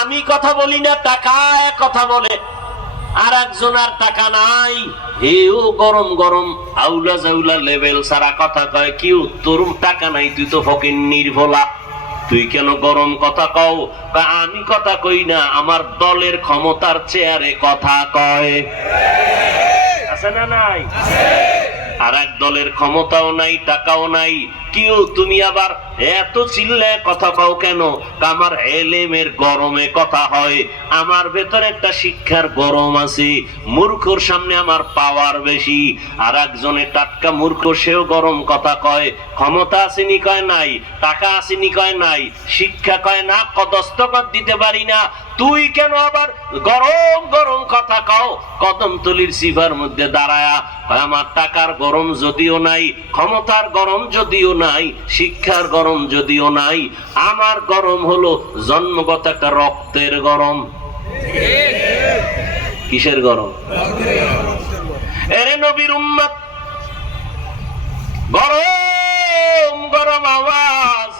আমি কথা বলি না টাকা কথা বলে। আর একজন আর টাকা নাই। হেও গরম গরম। আউলা জাউলা লেভেল সারা কথা কয় কি তোর টাকা নাই তুই তো ফকির নির্ভোলা। তুই কেন গরম কথা কও? আমি কথা কই না আমার দলের ক্ষমতার চেয়ারে কথা কয়। আছে না নাই? আর এক দলের ক্ষমতাও নাই টাকাও নাই। কিও তুমি আবার এত চিল্লায় কথা কও কেন? আমার এলেমের গরমে কথা হয়, আমার ভেতরে একটা শিক্ষার গরম আছে, মূর্খর সামনে আমার পাওয়ার বেশি। আর একজনের টাটকা মূর্খ, সেও গরম কথা কয়, ক্ষমতা আসেনি কয় নাই, টাকা আসেনি কয় নাই, শিক্ষা কয় না কদস্তকত দিতে পারি না, তুই কেন আবার গরম গরম কথা কও? কদমতলির সিভার মধ্যে দাঁড়ায়া আমার টাকার গরম যদিও নাই, ক্ষমতার গরম যদিও নাই শিক্ষার গরম যদিও নাই, আমার গরম হলো জন্মগত একটা রক্তের গরম। কিসের গরম? এরে নবীর উম্মত, গরম গরম আওয়াজ।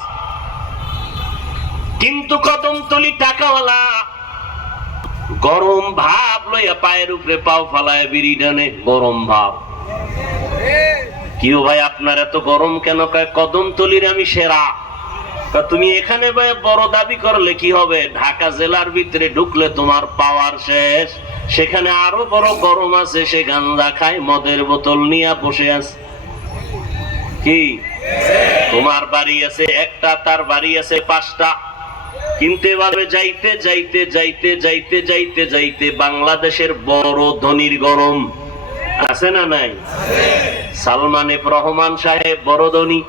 কিন্তু কদমতলি টাকাওয়ালা, গরম ভাব লইয়া পায়ের উপরে পাও ফালায় বিড়ি টানে, গরম ভাব। কিও ভাই, আপনার এত গরম কেন? কদম তলির আমি সেরা। তুমি এখানে ভাই বড় দাবি করলে কি হবে? ঢাকা জেলার ভিতরে ঢুকলে তোমার পাওয়ার শেষ। সেখানে আরও বড় গরম আছে, সে গান্দা খায়, মদের বোতল নিয়ে বসে আছে। কি? তোমার বাড়ি আছে একটা, তার বাড়ি আছে পাঁচটা। কিন্তু এভাবে যাইতে যাইতে যাইতে যাইতে যাইতে যাইতে বাংলাদেশের বড় ধনির গরম। আছে না নাই? সালমান এফ রহমান সাহেব বড় ধনী,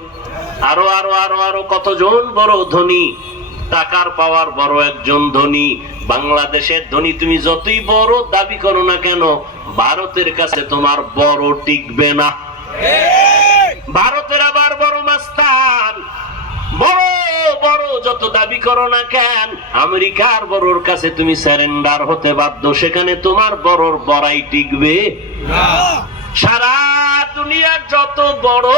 আরও আরও আরও আরও কতজন বড় ধনী, টাকার পাওয়ার বড় একজন ধনী। বাংলাদেশের ধনী তুমি যতই বড় দাবি করো না কেন, ভারতের কাছে তোমার বড় টিকবে না। ভারতের আবার বড় মাস্তান। বড় বড় যত দাবি করো না কেন, আমেরিকার বড়র কাছে তুমি স্যারেন্ডার হতে বাধ্য, সেখানে তোমার বড়র বড়াই টিকবে। সারা দুনিয়ার যত বড়,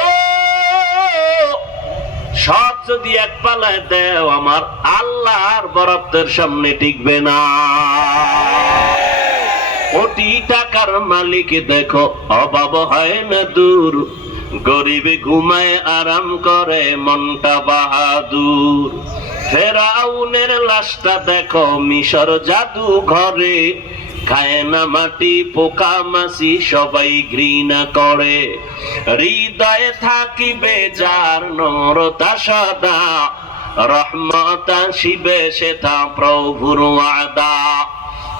সব যদি এক পালায় দেও, আমার আল্লাহর বরত্বের সামনে টিকবে না। কোটি টাকার মালিক দেখো, অভাব হয় না দূর। গরিবে ঘুমায় আরাম করে, মনটা বাহাদুর। ফেরাউনের লাশটা দেখো, মিশর জাদু ঘরে। খায় না মাটি, পোকা মাসি সবাই ঘৃণা করে। হৃদয়ে থাকিবে যার নরতা সদা। রহমতা শিবে সেথা প্রভুর আদা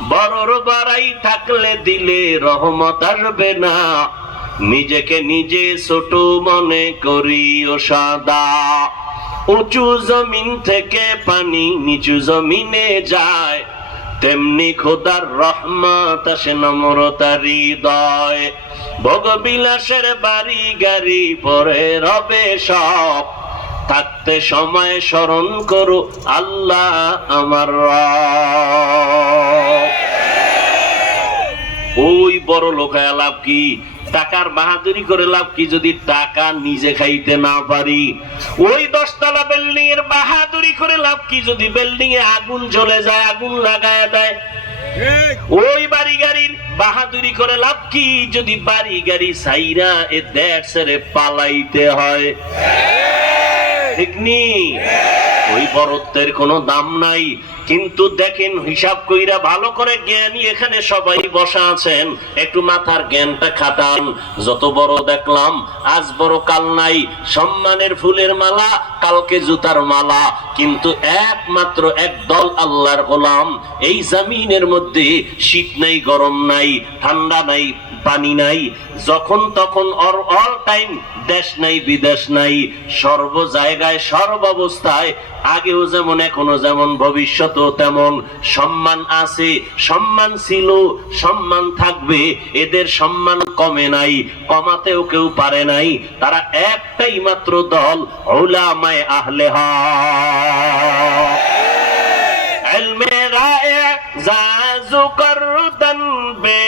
বড়র বাড়াই থাকলে দিলে রহমত আসবে না। নিজেকে নিজে ছোট মনে করি ও সাদা উঁচু জমিন থেকে পানি নিচু জমিনে যায়, তেমনি খোদার রহমত আসে নম্রতা হৃদয় ভোগবিলাসের বাড়ি গাড়ি পরে রবে সব, থাকতে সময় স্মরণ করো আল্লাহ আমার রব। বড় লোকায় লাভ কি? টাকার বাহাদুরি করে লাভ কি যদি টাকা নিজে খাইতে না পারি? ওই দশতলা বিল্ডিং এর বাহাদুরি করে লাভ কি যদি বিল্ডিং এ আগুন জ্বলে যায়, আগুন লাগায় দেয়? ওই বাড়ি গাড়ির বাহাদুরি করে লাভ কি যদি বাড়ি গাড়ি সাইরা এ দেশ পালাইতে হয়? ঠিক নি? ওই বরত্বের কোনো দাম নাই। কিন্তু দেখেন, হিসাব কইরা ভালো করে জ্ঞানী এখানে সবাই বসা আছেন। একটু মাথার জ্ঞানটা খাটান। যত বড় দেখলাম, আজ বড় কাল নাই। সম্মানের ফুলের মালা, কালকে জুতার মালা। কিন্তু একমাত্র এক দল আল্লাহর গোলাম, এই জামিনের মধ্যে শীত নাই, গরম নাই, ঠান্ডা নাই পানি নাই, যখন তখন অল টাইম দেশ নাই, বিদেশ নাই, সর্ব জায়গায়, সর্ব অবস্থায়, আগেও যেমন, এখনও যেমন, ভবিষ্যতেও তেমন সম্মান আছে, সম্মান ছিল, সম্মান থাকবে, এদের সম্মান কমে নাই, কমাতেও কেউ পারে নাই, তারা একটাই মাত্র দল ওলামায় আহলে হক ইলমে রায়ে জাজু করদন বেহসাব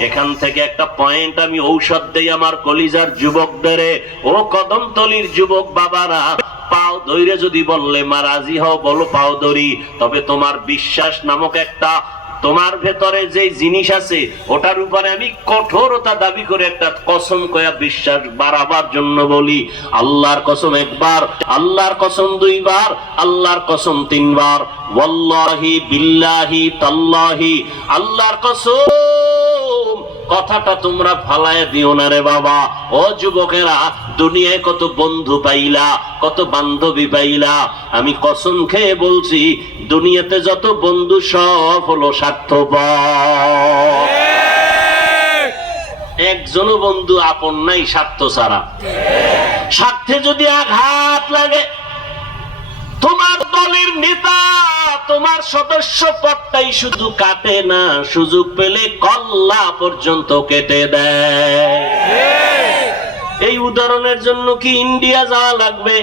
এখান থেকে একটা পয়েন্ট আমি ঔষধ দেই আমার কলিজার যুবকদের। ও কদমতলির যুবক বাবারা, পাও দইরে যদি বললে, মা, রাজি হও, বলো পাও ধরি। তবে তোমার বিশ্বাস নামক একটা তোমার ভেতরে যে জিনিস আছে, ওটার উপরে আমি কঠোরতা দাবি করে একটা কসম কয়া বিশ্বাস বাড়াবার জন্য বলি। আল্লাহর কসম একবার, আল্লাহর কসম দুইবার, আল্লাহর কসম তিনবার। ওয়াল্লাহি বিল্লাহি তাল্লাহি, আল্লাহর কসম কথাটা তোমরা ফালায় দিও না রে বাবা। ও যুবকেরা, দুনিয়ায় কত বন্ধু পাইলা, কত বান্ধবী পাইলা। আমি কসম খেয়ে বলছি, দুনিয়াতে যত বন্ধু সব হলো স্বার্থপর। একজনও বন্ধু আপন নাই, স্বার্থ ছাড়া। স্বার্থে যদি আঘাত লাগে তোমার দলের নেতা, তোমার সদস্য পদটাই শুধু কাটে না, সুযোগ পেলে কল্লা পর্যন্ত কেটে দেয়। এই উদাহরণের জন্য কি ইন্ডিয়া যাওয়া লাগবে?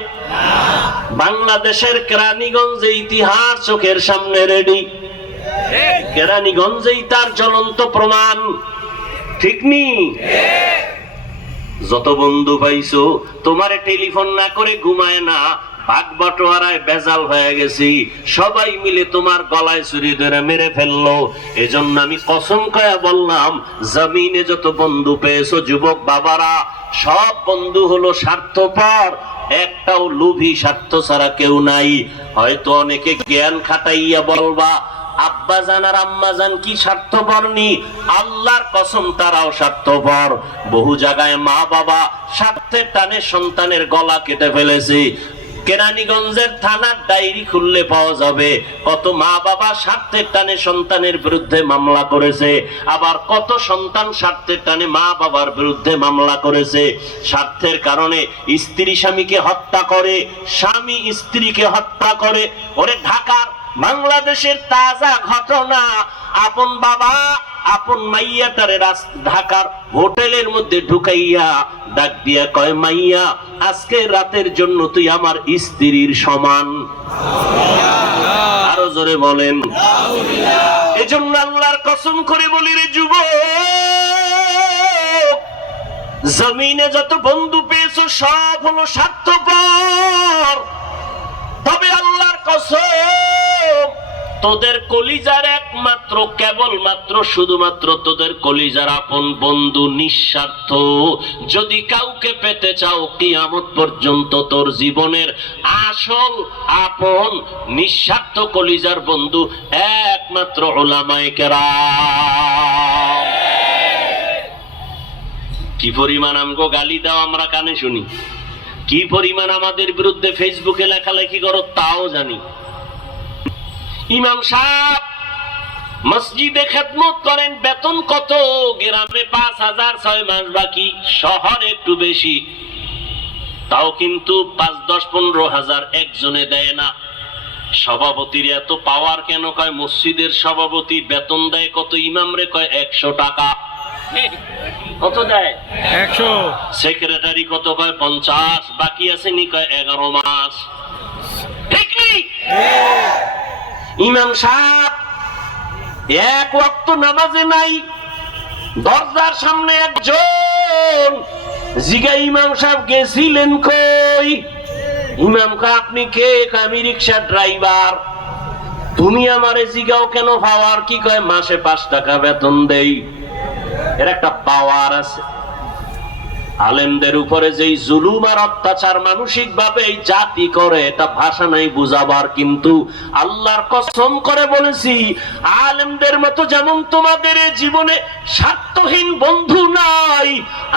বাংলাদেশের কেরানীগঞ্জে ইতিহাস চোখের সামনে রেডি। কেরানীগঞ্জেই তার জ্বলন্ত প্রমাণ। ঠিক নি? যত বন্ধু পাইছো, তোমারে টেলিফোন না করে ঘুমায় না ভাগ বটোয়ারায় বেজাল হয়ে গেছি। সবাই মিলে তোমার গলায় ছুরি ধরে মেরে ফেলল। এজন্য আমি কসম কয়া বললাম, জমিনে যত বন্ধু পেয়েছ যুবক বাবারা, সব বন্ধু হলো স্বার্থপর, একটাও লোভী স্বার্থ ছাড়া কেউ নাই। হয়তো অনেকে জ্ঞান খাটাইয়া বলবা, আব্বা জান আর আম্মা জান কি স্বার্থপর নি? আল্লাহর কসম তারাও স্বার্থপর। বহু জায়গায় মা বাবা স্বার্থের টানে সন্তানের গলা কেটে ফেলেছে। কেরানীগঞ্জের থানার ডায়েরি খুললে পাওয়া যাবে। কত মা বাবা স্বার্থের টানে সন্তানের বিরুদ্ধে মামলা করেছে, আবার কত সন্তান স্বার্থের টানে মা বাবার বিরুদ্ধে মামলা করেছে। স্বার্থের কারণে স্ত্রী স্বামীকে হত্যা করে, স্বামী স্ত্রীকে হত্যা করে। ওরে ঢাকার বাংলাদেশের তাজা ঘটনা, আপন বাবা, আপন মাইয়া তারে ঢাকার হোটেলের মধ্যে ঢুকাইয়া ডাক দিয়া কয়, মাইয়া, আজকে রাতের জন্য তুই আমার স্ত্রীর সমান। আরও জোরে বলেন। এজন্য আল্লাহর কসম করে বলি রে যুব জমিনে যত বন্ধু পেয়েছ, সব হলো স্বার্থপর। তবে আল্লাহর কসম তোদের কলিজার একমাত্র, কেবলমাত্র, শুধুমাত্র তোদের কলিজার আপন বন্ধু নিঃস্বার্থ। যদি কাউকে পেতে চাও, কিয়ামত পর্যন্ত তোর জীবনের আসল আপন, নিঃস্বার্থ কলিজার বন্ধু একমাত্র ওলামায়ে কেরাম। কি পরিমাণ আমগো গালি দাও, আমরা কানে শুনি। কি পরিমাণ আমাদের বিরুদ্ধে ফেসবুকে লেখালেখি করো, তাও জানি। ইমাম সাহেব মসজিদে খেদমত করেন বেতন কত? গ্রামে পাঁচ হাজার ছয় মাস বাকি শহরে একটু বেশি। তাও কিন্তু পাঁচ দশ পনেরো হাজার একজনে দেয় না। সভাপতির এত পাওয়ার কেন কয়? মসজিদের সভাপতি বেতন দেয় কত? ইমামরে কয় একশো টাকা। কত দেয়? একশো। সেক্রেটারি কত কয়? পঞ্চাশ। বাকি আছে নি কয়? এগারো মাস। ঠিক নেই? ইমাম সাহেব, এক ওয়াক্ত নামাজে নাই, দরজার সামনে একজন। জিগা ইমাম সাহেব গেছিলেন কই? ইমাম কয় আপনি কে? আমি রিক্সা ড্রাইভার। তুমি আমারে জিগাও কেন? পাওয়ার কি কয়? মাসে পাঁচ টাকা বেতন দেই। এর একটা পাওয়ার আছে। আলেমদের উপরে যেই জুলুম আর অত্যাচার মানসিক ভাবে এই জাতি করে, এটা ভাষা নাই বুঝাবার, কিন্তু আল্লাহর কসম করে বলেছি, আলেমদের মতো যেমন তোমাদের জীবনে জীবনে স্বার্থহীন বন্ধু নাই।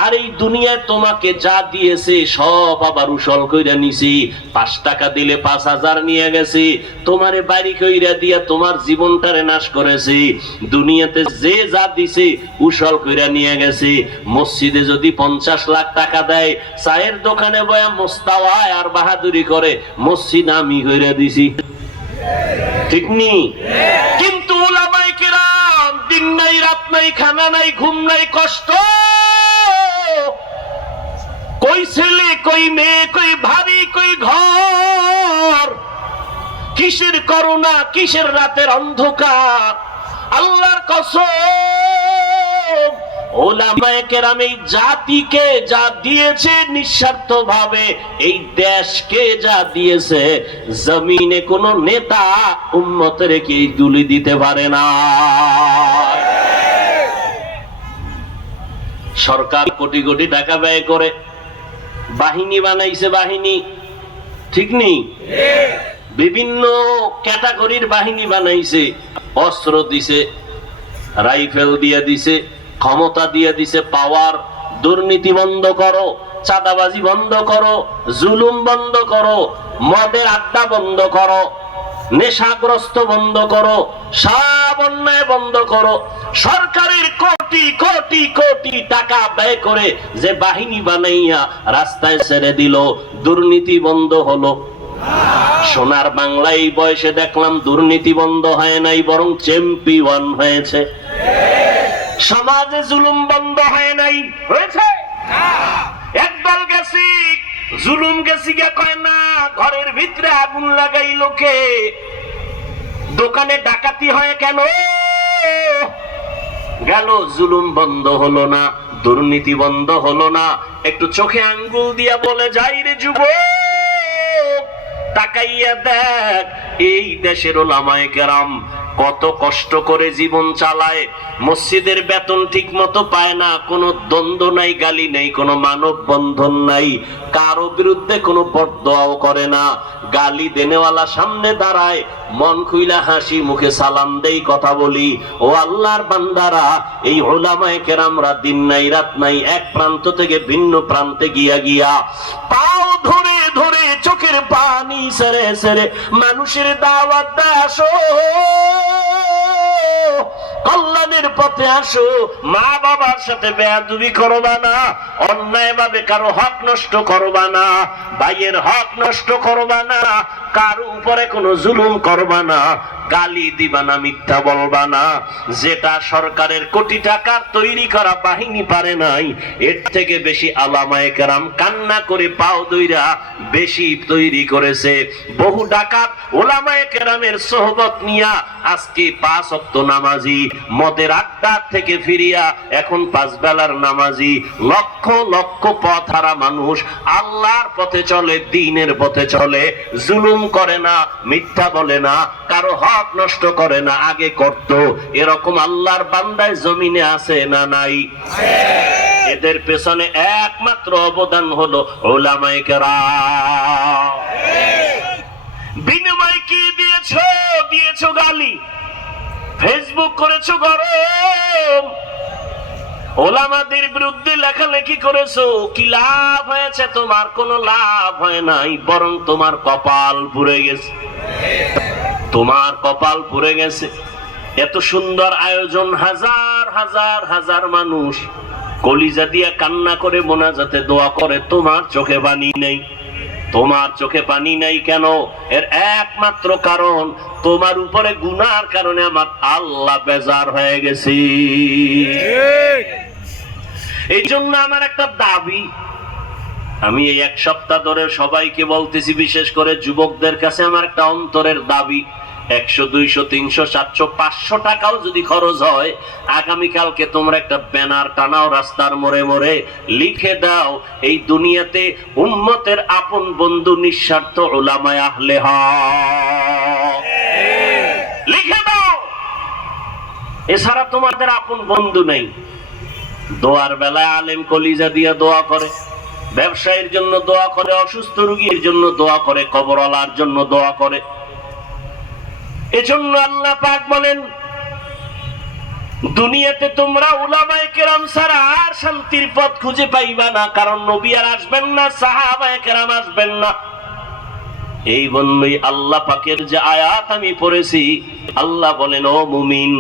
আর এই দুনিয়ায় তোমাকে যা দিয়েছে, সব আবার উসল কইরা নিছি। পাঁচ টাকা দিলে পাঁচ হাজার নিয়ে গেছি। তোমারে বাড়ি কইরা দিয়া তোমার জীবনটারে নাশ করেছি। দুনিয়াতে যে যা দিছে, উসল কইরা নিয়ে গেছে। মসজিদে যদি পঞ্চাশ লাখ টাকা দেয়, চায়ের দোকানে বয়া মোস্তাওয়ায় আর বাহাদুরি করে, মসজিদ আমি কইরা দিছি। ঠিক নি? কিন্তু কিরাম দিন নাই, রাত নাই, খানা নাই, ঘুম নাই, কষ্ট। কই ছেলে, কই মেয়ে, কই ভাবি, কই ঘর? কিসের করুণা, কিসের রাতের অন্ধকার? আল্লাহর কসম। ওলামায়ে কেরাম এই জাতিকে যা দিয়েছে নিঃস্বার্থ ভাবে এই দেশকে যা দিয়েছে, জমিনে কোন নেতা উন্মতের কি তুলি দিতে পারে না? সরকার কোটি কোটি টাকা ব্যয় করে, বাহিনী বানাইছে বাহিনী, ঠিক নেই? বিভিন্ন ক্যাটাগরির বাহিনী বানাইছে, অস্ত্র দিছে, রাইফেল দিয়ে দিছে ক্ষমতা দিয়ে দিছে পাওয়ার দুর্নীতি বন্ধ করো, চাঁদাবাজি বন্ধ করো, জুলুম বন্ধ করো, মদের আড্ডা বন্ধ করো, নেশাগ্রস্ত বন্ধ করো, সব অন্যায় বন্ধ করো। সরকারের কোটি কোটি কোটি টাকা ব্যয় করে যে বাহিনী বানাইয়া রাস্তায় ছেড়ে দিল, দুর্নীতি বন্ধ হলো। সোনার বাংলা এই বয়সে দেখলাম দুর্নীতি বন্ধ হয় নাই, বরং চ্যাম্পিয়ন হয়েছে। সমাজে জুলুম বন্ধ হয় নাই। হয়েছে? একদল গেছি, জুলুম গেছি গে কয়, না, ঘরের ভিতরে আগুন লাগাই লোকে। দোকানে ডাকাতি হয় কেন? গেল, জুলুম বন্ধ হলো না, দুর্নীতি বন্ধ হলো না। একটু চোখে আঙ্গুল দিয়া বলে, যাই রে যুবক। তাকাইয়া দেখ, এই দেশের ওলামায়ে কেরাম কত কষ্ট করে জীবন চালায়। মসজিদের বেতন ঠিক মতো পায় না, কোনো দ্বন্দ্ব নাই, গালি নেই, কোনো মানব বন্ধন নাই, কারও বিরুদ্ধে কোনো বদদোয়াও করে না। গালি দেনেওয়ালা সামনে দাঁড়ায়, মন খুইলা হাসি, মুখে সালাম দেই, কথা বলি। ও আল্লাহর বান্দারা, এই ওলামায়ে কেরামরা দিন নাই, রাত নাই, এক প্রান্ত থেকে ভিন্ন প্রান্তে গিয়া গিয়া, পাও ধরে পানি সেরে সেরে মানুষের দাওয়াত দেয় আসো। কল্যাণের পথে আসো। মা বাবার সাথে বেয়াদুবি করবা না অন্যায় ভাবে কারও হক নষ্ট করবা না, ভাইয়ের হক নষ্ট করবা না, কারও উপরে কোনো জুলুম করবা না। গালি দিবা না, মিথ্যা বলবা না। যেটা সরকারের কোটি টাকার তৈরি করা বাহিনী পারে নাই, এর থেকে বেশি আলামায়ে কেরাম কান্না করে পাও দইরা বেশি তৈরি করেছে। বহু ডাকাত ওলামায়ে কেরামের সোহবত নিয়া আজকে পাঁচ অক্ত নামাজি, মদের আড্ডা থেকে ফিরিয়া এখন পাঁচ বেলার নামাজি। লক্ষ লক্ষ পথ হারা মানুষ আল্লাহর পথে চলে, দিনের পথে চলে, জুলুম করে না, মিথ্যা বলে না। কারও হক নষ্ট করে না আগে করত। এরকম আল্লাহর বান্দায় জমিনে আছে না নাই? এদের পেছনে একমাত্র অবদান হলো কেরাম। বিনিময় কি দিয়েছ? দিয়েছ গালি। ফেসবুক করেছ গরম। ওলামাদের বিরুদ্ধে লেখালেখি করেছ। কি লাভ হয়েছে তোমার? কোনো লাভ হয় নাই বরং তোমার কপাল পুড়ে গেছে। তোমার কপাল পুড়ে গেছে। এত সুন্দর আয়োজন হাজার হাজার হাজার মানুষ। কলিজা দিয়া কান্না করে মোনাজাতে দোয়া করে, তোমার চোখে বানি নেই। তোমার চোখে পানি নাই কেন? এর একমাত্র কারণ, তোমার উপরে গুনার কারণে আমার আল্লাহ বেজার হয়ে গেছে। এই জন্য আমার একটা দাবি, আমি এই এক সপ্তাহ ধরে সবাইকে বলতেছি, বিশেষ করে যুবকদের কাছে আমার একটা অন্তরের দাবি। একশো, দুইশো, তিনশো, সাতশো, পাঁচশো টাকাও যদি খরচ হয়, আগামীকালকে তোমরা একটা ব্যানার টানাও, রাস্তার মোড়ে মোড়ে লিখে দাও, এই দুনিয়াতে উম্মতের আপন বন্ধু নিঃস্বার্থ ওলামায় আহলে। লিখে দাও। এছাড়া তোমাদের আপন বন্ধু নেই। দোয়ার বেলায় আলেম কলিজা দিয়া দোয়া করে, ব্যবসায়ীর জন্য দোয়া করে, অসুস্থ রোগীর জন্য দোয়া করে, কবরওয়ালার জন্য দোয়া করে। এজন্য আল্লাহ পাক বলেন, দুনিয়াতে তোমরা উলামায়ে কেরাম ছাড়া আর শান্তির পথ খুঁজে পাইবা না, কারণ নবী আর আসবেন না, সাহাবায়ে কেরাম আসবেন না। এই বন্ধুই আল্লাহ পাকের যে আয়াত আমি পড়েছি, আল্লাহ বলেন, ও মুমিন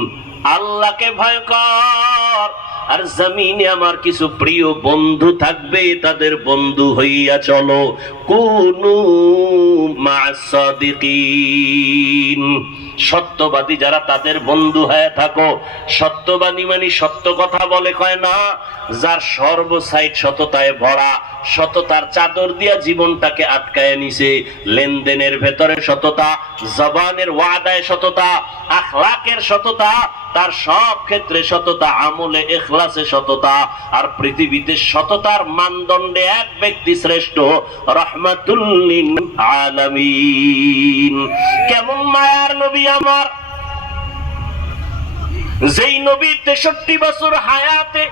আল্লাহকে ভয় কর। আর জমিনে আমার কিছু প্রিয় বন্ধু থাকবে, তাদের বন্ধু হইয়া চলো। কোনু মাসাদিকিন সত্যবাদী যারা তাদের বন্ধু হয়ে থাকো। সত্যবাদী মানে সত্য কথা বলে কয় না, যার সর্বসাইড সততায় ভরা সততার চাদর দিয়া জীবনটাকে আটকায় নিছে। লেনদেনের ভেতরে সততা, জবানের ওয়াদায় সততা, আখলাকের সততা, তার সব ক্ষেত্রে সততা, আমলে এখলাসে সততা। আর পৃথিবীতে সততার মানদণ্ডে এক ব্যক্তি শ্রেষ্ঠ রহমাতুল্লিন আলামিন। কেমন মায়ার নবী আমার? যেই নবীর তেষট্টি বছর হায়াতে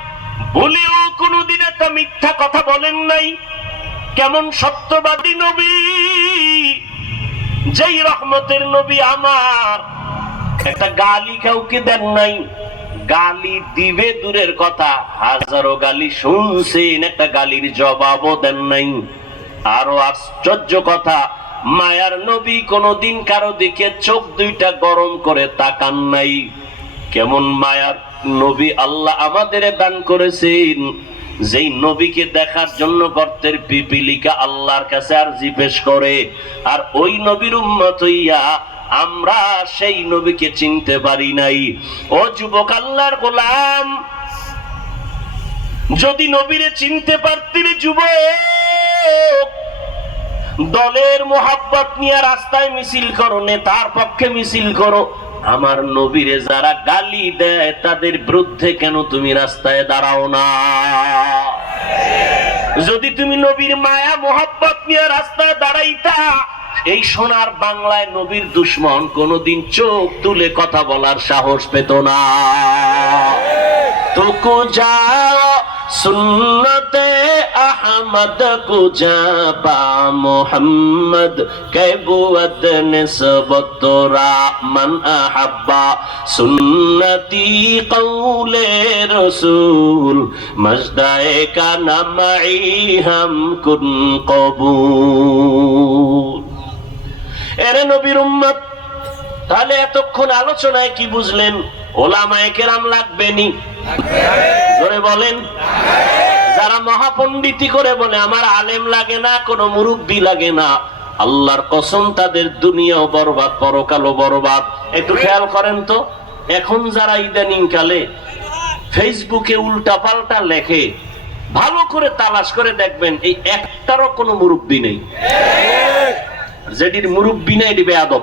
বলেও কোনোদিন একটা মিথ্যা কথা বলেন নাই। কেমন সত্যবাদী নবী। যেই রহমতের নবী আমার। একটা গালি কাউকে দেন নাই। গালি দিবে দূরের কথা। হাজারো গালি শুনছেন, একটা গালির জবাবও দেন নাই। আরও আশ্চর্য কথা, মায়ার নবী কোনোদিন কারও দিকে চোখ দুইটা গরম করে তাকান নাই। কেমন মায়ার নবী আল্লাহ আমাদের দান করেছেন। যেই নবীকে দেখার জন্য গর্তের পিপিলিকা আল্লাহর কাছে আর জিজ্ঞেস করে, আর ওই নবীর উম্মত হইয়া আমরা সেই নবীকে চিনতে পারি নাই। ও যুবক আল্লাহর গোলাম, যদি নবীরে চিনতে পারতিরে যুবক, দলের মোহাব্বত নিয়ে রাস্তায় মিছিল করো, নেতার পক্ষে মিছিল করো আমার নবীরে যারা গালি দেয়, তাদের বিরুদ্ধে কেন তুমি রাস্তায় দাঁড়াও না? যদি তুমি নবীর মায়া, মোহাব্বত নিয়ে রাস্তায় দাঁড়াইতা, এই সোনার বাংলায় নবীর দুশ্মন কোনোদিন চোখ তুলে কথা বলার সাহস পেত না। তো যা সুন্নতে আহমদ কুজাবা মোহাম্মদ কেবুয়ত নিসবতরা মান আহাব্বা। সুন্নতি কৌলে রসুল, মজদায়ে কা নামাই হাম কুন কবুল। এরে নবীর উম্মত, তাহলে এতক্ষণ আলোচনায় কি বুঝলেন? ওলামায়ে কেরাম লাগবে নি। জোরে বলেন। যারা মহাপণ্ডিতি করে বলে আমার আলেম লাগে না কোনো মুরব্বী লাগে না। আল্লাহর কসম তাদের দুনিয়াও বরবাদ পরকালও বরবাদ। একটু খেয়াল করেন তো এখন যারা ইদানিং কালে ফেসবুকে উল্টা পাল্টা লেখে ভালো করে তালাশ করে দেখবেন এই একটারও কোনো মুরব্বী নেই। যেটির মুরব্বী নেই এটি বেয়াদব।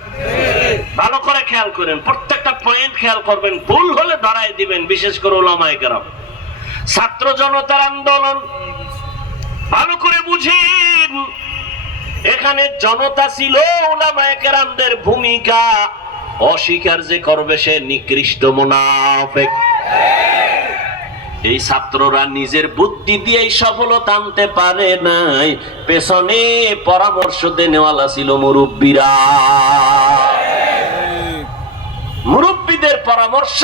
ভালো করে খেয়াল করেন, প্রত্যেকটা পয়েন্ট খেয়াল করবেন, ভুল হলে ধরাই দিবেন, বিশেষ করে ওলামায় কেরাম। ছাত্র জনতার আন্দোলন, ভালো করে বুঝিন। এখানে জনতা ছিল ওলামায় কেরামদের ভূমিকা, অস্বীকার যে করবে সে নিকৃষ্ট মুনাফেক। এই ছাত্ররা নিজের বুদ্ধি দিয়ে সফলতা আনতে পারে নাই। পেছনে পরামর্শ দেনেওয়ালা ছিল মুরব্বীরা। মুরব্বীদের পরামর্শ,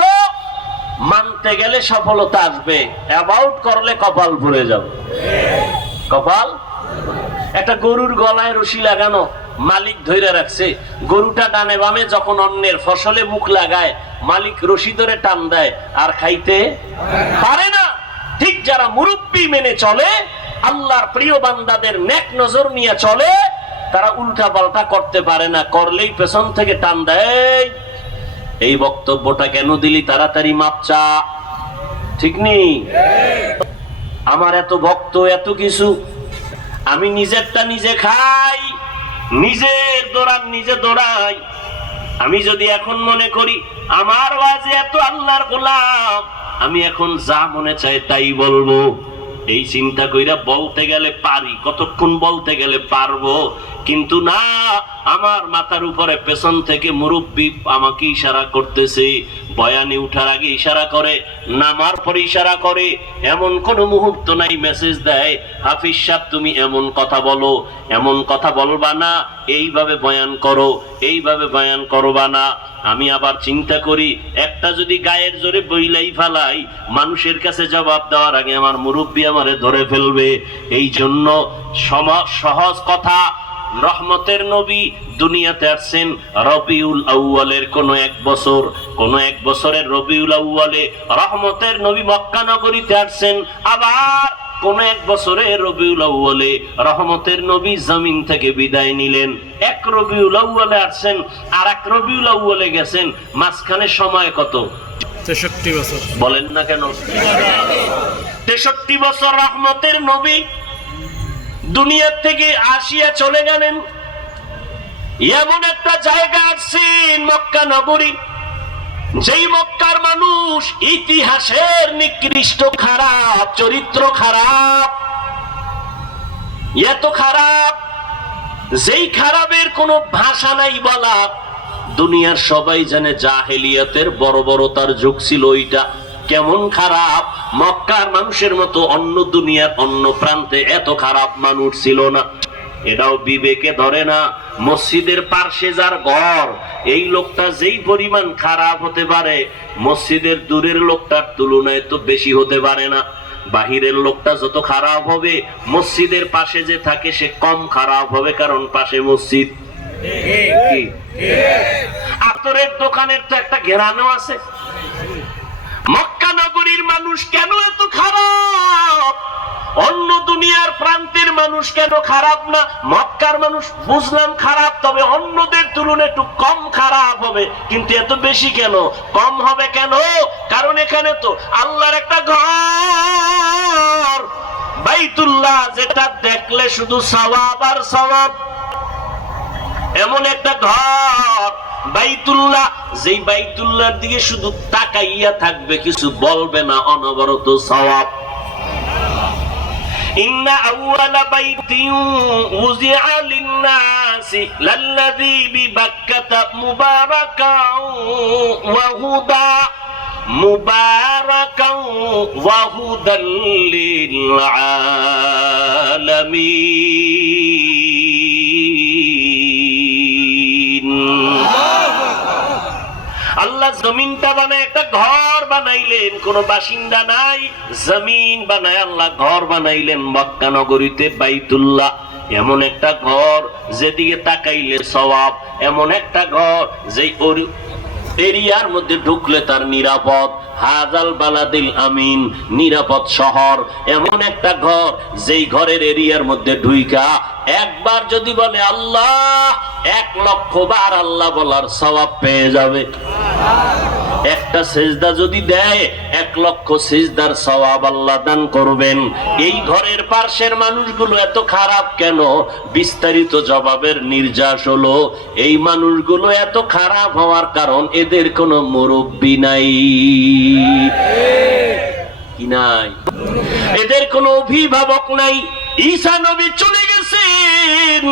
মানতে গেলে সফলতা আসবে। অ্যাবাউট করলে কপাল ভরে যাবে। কপাল একটা গরুর গলায় রশি লাগানো মালিক ধরে রাখছে। গরুটা ডানে বামে যখন অন্যের ফসলে মুখ লাগায়, মালিক রশি ধরে টান দেয়, আর খাইতে পারে না। ঠিক যারা মুরব্বী মেনে চলে, আল্লাহর প্রিয় বান্দাদের নেক নজর নিয়ে চলে, তারা উল্টা পাল্টা করতে পারে না। করলেই পেছন থেকে টান দেয়। এই বক্তব্যটা কেন দিলি? তাড়াতাড়ি মাপচা ঠিক নেই আমার এত ভক্ত, এত কিছু। আমি নিজেরটা নিজে খাই, নিজের দৌড়ান নিজে দৌড়াই। আমি যদি এখন মনে করি, আমার ওয়াজে এত আল্লাহর গোলাম, আমি এখন যা মনে চাই তাই বলব। এই চিন্তা কইরা বলতে গেলে পারি, কতক্ষণ বলতে গেলে পারব? কিন্তু না, আমার মাথার উপরে পেছন থেকে মুরব্বী আমাকে ইশারা করতেছে, বয়ানে উঠার আগে ইশারা করে, নামার পরে ইশারা করে, এমন কোন মুহূর্ত নাই মেসেজ দেয়, হাফিজ সাহেব, তুমি এমন কথা বলো, এমন কথা বলবা না, এইভাবে বয়ান করো, এইভাবে বয়ান করবা না। আমি আবার চিন্তা করি, একটা যদি গায়ের জোরে বইলাই ফেলাই, মানুষের কাছে জবাব দেওয়ার আগে আমার মুরব্বী আমারে ধরে ফেলবে। এই জন্য সহজ কথা রহমতের নবী দুনিয়াতে আসছেন রবিউল আউয়ালের কোন এক বছর কোন এক বছরের রবিউল আউয়ালে রহমতের নবী মক্কা নগরীতে আসছেন আবার কোন এক বছরে রবিউল আউয়ালে রহমতের নবী জমিন থেকে বিদায় নিলেন। এক রবিউল আউয়ালে আসছেন আর এক রবিউল আউয়ালে গেছেন মাঝখানে সময় কত? তেষট্টি বছর। বলেন না কেন? তেষট্টি বছর রহমতের নবী দুনিয়ার থেকে আসিয়া চলে গেলেন। এমন একটা জায়গা আসছেন মক্কা নগরী। যেই মক্কার মানুষ ইতিহাসের নিকৃষ্ট খারাপ, চরিত্র খারাপ, এত খারাপ, যেই খারাপের কোনো ভাষা নাই বলা, দুনিয়ার সবাই জানে জাহেলিয়াতের বড় বড় তার যুগ ছিল ওইটা। কেমন খারাপ? মক্কার মানুষের মতো অন্য দুনিয়ার অন্য প্রান্তে এত খারাপ মানুষ ছিল না। এটাও বিবেকে ধরে না। মসজিদের পার্শ্বে যার ঘর, এই লোকটা যেই পরিমাণ খারাপ হতে পারে, মসজিদের দূরের লোকটার তুলনায় তো বেশি হতে পারে না। বাহিরের লোকটা যত খারাপ হবে, মসজিদের পাশে যে থাকে সে কম খারাপ হবে, কারণ পাশে মসজিদ? আতরের দোকানের তো একটা ঘেরানো আছে। নগরীর মানুষ কেন এত খারাপ? অন্য দুনিয়ার প্রান্তের মানুষ কেন খারাপ না? মক্কার মানুষ বুঝলাম খারাপ, তবে অন্যদের তুলনায় একটু কম খারাপ হবে। কিন্তু এত বেশি কেন? কম হবে কেন? কারণ এখানে তো আল্লাহর একটা ঘর। বাইতুল্লাহ যেটা দেখলে শুধু সওয়াব আর সওয়াব। এমন একটা ঘর। বাইতুল্লাহ যেই বাইতুল্লাহর দিকে শুধু তাকাইয়া থাকবে কিছু বলবে না অনবরত সওয়াব إن أول بيت وزع للناس للذي ببكة مباركا وهدى مباركا وهدى للعالمين আল্লাহ জমিনটা বানায় একটা ঘর বানাইলেন, কোন বাসিন্দা নাই, জমিন বানায় আল্লাহ ঘর বানাইলেন মক্কা নগরীতে বাইতুল্লাহ। এমন একটা ঘর যেদিকে তাকাইলে সবাব এমন একটা ঘর যেই এরিয়ার মধ্যে ঢুকলে তার নিরাপদ। হাজাল বালাদিল আমিন, নিরাপদ শহর। এমন একটা ঘর, যেই ঘরের এরিয়ার মধ্যে ঢুইকা একবার যদি বলে আল্লাহ, এক লক্ষ বার আল্লাহ বলার সওয়াব পেয়ে যাবে। একটা সেজদা যদি দেয়, এক লক্ষ সেজদার সওয়াব আল্লাহ দান করবেন। এই ঘরের পার্শ্বের মানুষগুলো এত খারাপ কেন? বিস্তারিত জবাবের নির্যাস হলো, এই মানুষগুলো এত খারাপ হওয়ার কারণ এদের কোনো মুরব্বী নাই। কি নাই? এদের কোনো অভিভাবক নাই। ঈসা নবী চলে গেছেন।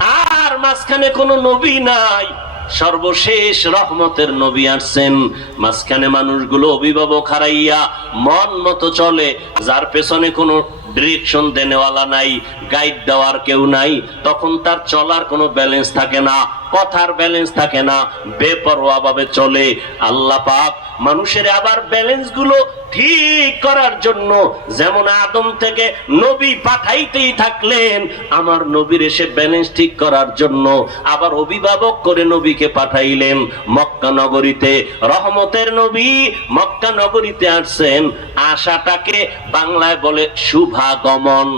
আর মাঝখানে কোনো নবী নাই। সর্বশেষ রহমতের নবী আসছেন। মাঝখানে মানুষগুলো অভিভাবক হারাইয়া মন মতো চলে। যার পেছনে কোনো ডিরেকশন দেনেওয়ালা নাই গাইড দেওয়ার কেউ নাই। তখন তার চলার কোনো ব্যালেন্স থাকে না। কথার ব্যালেন্স থাকে না বেপরোয়া ভাবে চলে। আল্লাহ পাক মানুষের আবার ব্যালেন্সগুলো ঠিক করার জন্য যেমন আদম থেকে নবী পাঠাইতেই থাকলেন, আমার নবীর এসে ব্যালেন্স ঠিক করার জন্য আবার অভিভাবক করে নবীকে পাঠাইলেন। মক্কা নগরীতে রহমতের নবী মক্কা নগরীতে আসছেন, আশাটাকে বাংলায় বলে শুভাগমন।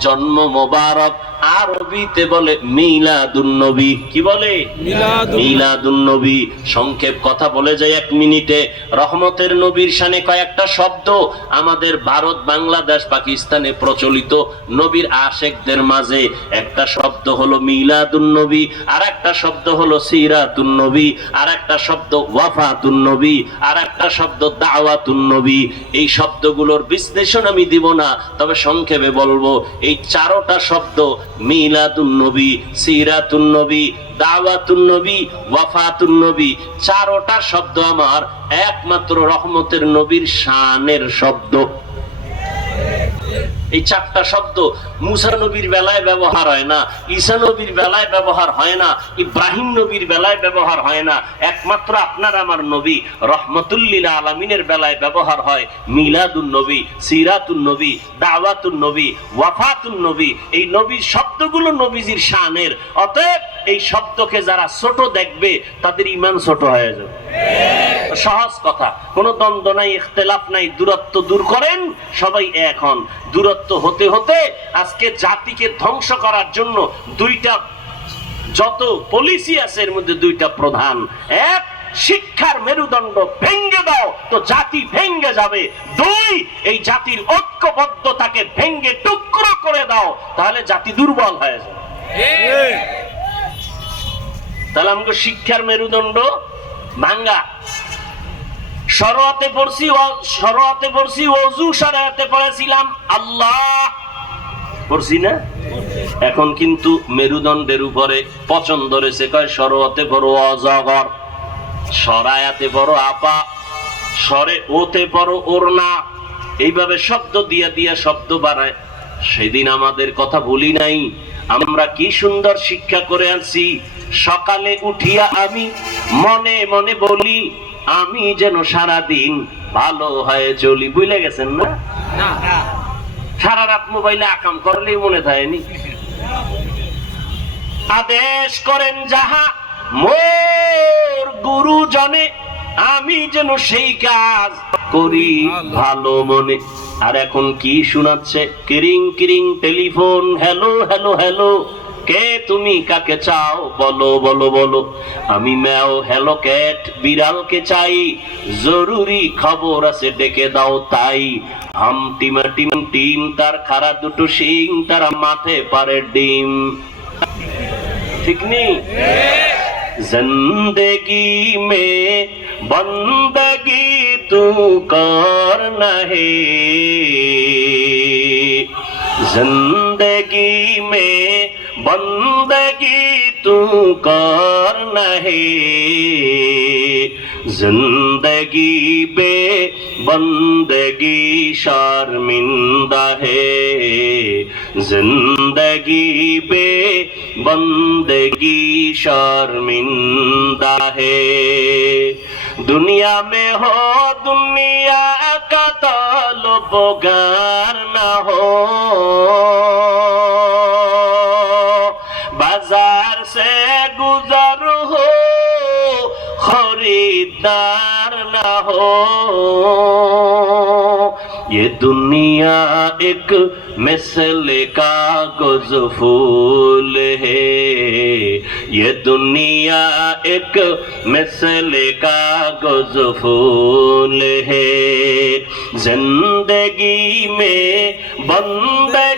জন্ম মোবারক আরবিতে বলে মিলাদুন নবী। কি বলে? মিলাদুন- নবী। সংক্ষেপ কথা বলে যায় এক মিনিটে। রহমতের নবীর শানে কয়েকটা শব্দ আমাদের ভারত বাংলাদেশ পাকিস্তানে প্রচলিত নবীর আশেকদের মাঝে। একটা শব্দ হলো মিলাদুন নবী আর একটা শব্দ হলো সিরাতুন নবী আর একটা শব্দ ওয়াফাতুন নবী আর একটা শব্দ দাওয়াতুন নবী। এই শব্দগুলোর বিশ্লেষণ আমি দিব না তবে সংক্ষেপে বলব এই চারোটা শব্দ মিলাদুন নবী, সিরাতুন নবী, দাওয়াতুন নবী, ওয়াফাতুন নবী, চারোটা শব্দ আমার একমাত্র রহমতের নবীর শানের শব্দ। এই চারটা শব্দ মুসা নবীর বেলায় ব্যবহার হয় না, ঈসা নবীর বেলায় ব্যবহার হয় না, ইব্রাহিম নবীর বেলায় ব্যবহার হয় না। একমাত্র আপনার আমার নবী রহমতুল্লিল আলমিনের বেলায় ব্যবহার হয় মিলাদুন নবী, সিরাতুন নবী, দাওয়াতুন নবী, ওয়াফাতুন নবী। এই নবীর শব্দগুলো নবীজির শানের। অতএব এই শব্দকে যারা ছোট দেখবে, তাদের ইমান ছোট হয়ে যাবে। সহজ কথা কোনো দ্বন্দ্ব নাই ইখতলাফ নাই দূরত্ব দূর করেন সবাই এখন দূরত্ব হতে হতে আজকে জাতিকে ধ্বংস করার জন্য দুইটা যত পলিসি আছে এর মধ্যে দুইটা প্রধান। এক শিক্ষার মেরুদণ্ড ভেঙ্গে দাও তো জাতি ভেঙ্গে যাবে। দুই এই জাতির ঐক্যবদ্ধতাকে ভেঙ্গে টুকরো করে দাও তাহলে জাতি দুর্বল হয়ে যাবে। তাহলে আমাকে শিক্ষার মেরুদণ্ড ভাঙ্গা। সরোয়াতে পড়ছি সরোয়াতে পড়ছি, অজু সরাতে পড়েছিলাম। আল্লাহ! পড়ছি না? এখন কিন্তু মেরুদণ্ডের উপরে পছন্দ রয়েছে। কয় সরোয়াতে বড় অজগর। সরায়াতে বড় আপা। সরে ওতে বড় ওরনা এইভাবে শব্দ দিয়া দিয়া শব্দ বাড়ায়। সেদিন আমাদের কথা বলি নাই। আমরা কি সুন্দর শিক্ষা করে আনছি। সকালে উঠিয়া আমি মনে মনে বলি আমি যেন সারা দিন ভালো হয়ে চলি। বুঝলে গেছেন না? সারা রাত মোবাইলে আকাম করলেই মনে থাকেনি আদেশ করেন যাহা মোর গুরুজনে আমি যেন সেই কাজ করি ভালো মনে। আর এখন কি শোনাচ্ছে? কিরিং কিরিং টেলিফোন হ্যালো হ্যালো হ্যালো। কে তুমি কাকে চাও বলো বলো বলো আমি ম্যাও হ্যালো ক্যাট বিড়ালকে চাই জরুরি খবর আছে ডেকে দাও তাই হাম টিমা টিম টিম তার খারা দুটো শিং তারা মাথে পারে ডিম ঠিক নেই जिंदगी में बंदगी तू कर नहीं जिंदगी में بندگی تو کار نہیں زندگی پہ بندگی شرمندہ ہے زندگی پہ بندگی شرمندہ ہے دنیا میں ہو دنیا کا تعلق گار نہ ہو बाज़ार से गुजर हो, खरीदार न हो। ये दुनिया एक मिसल कागज़ फूल है। ये दुनिया एक मिसल कागज़ फूल है। ज़िंदगी में बंदगी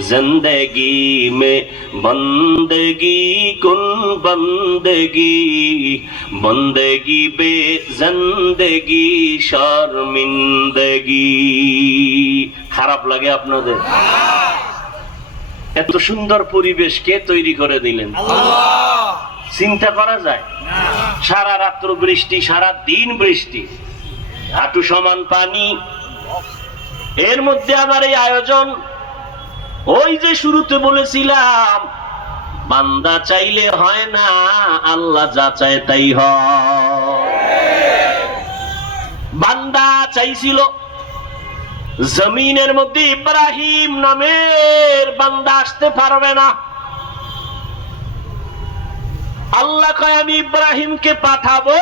जिंदगी में बंदगी कुन बंदगी बंदगी बे जिंदगी শর্মিন্দগি খারাপ লাগে আপনাদের এত সুন্দর পরিবেশ কে তৈরি করে দিলেন চিন্তা করা যায় সারা রাত্র বৃষ্টি সারা দিন বৃষ্টি হাঁটু সমান পানি এর মধ্যে আবার এই আয়োজন ওই যে শুরুতে বলেছিলাম, বান্দা চাইলে হয় না, আল্লাহ যা চায় তাই বান্দা চাইছিল জমিনের মধ্যে ইব্রাহিম নামের বান্দা আসতে পারবে না। আল্লাহ কয়, আমি ইব্রাহিমকে পাঠাবো।